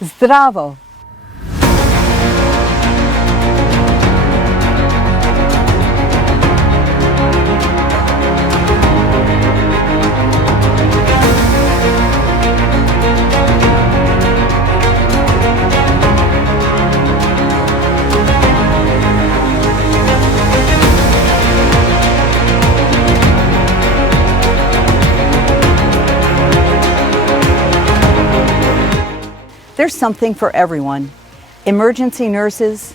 Zdravo! There's something for everyone. Emergency nurses,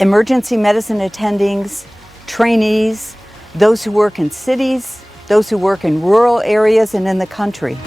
emergency medicine attendings, trainees, those who work in cities, those who work in rural areas and in the country.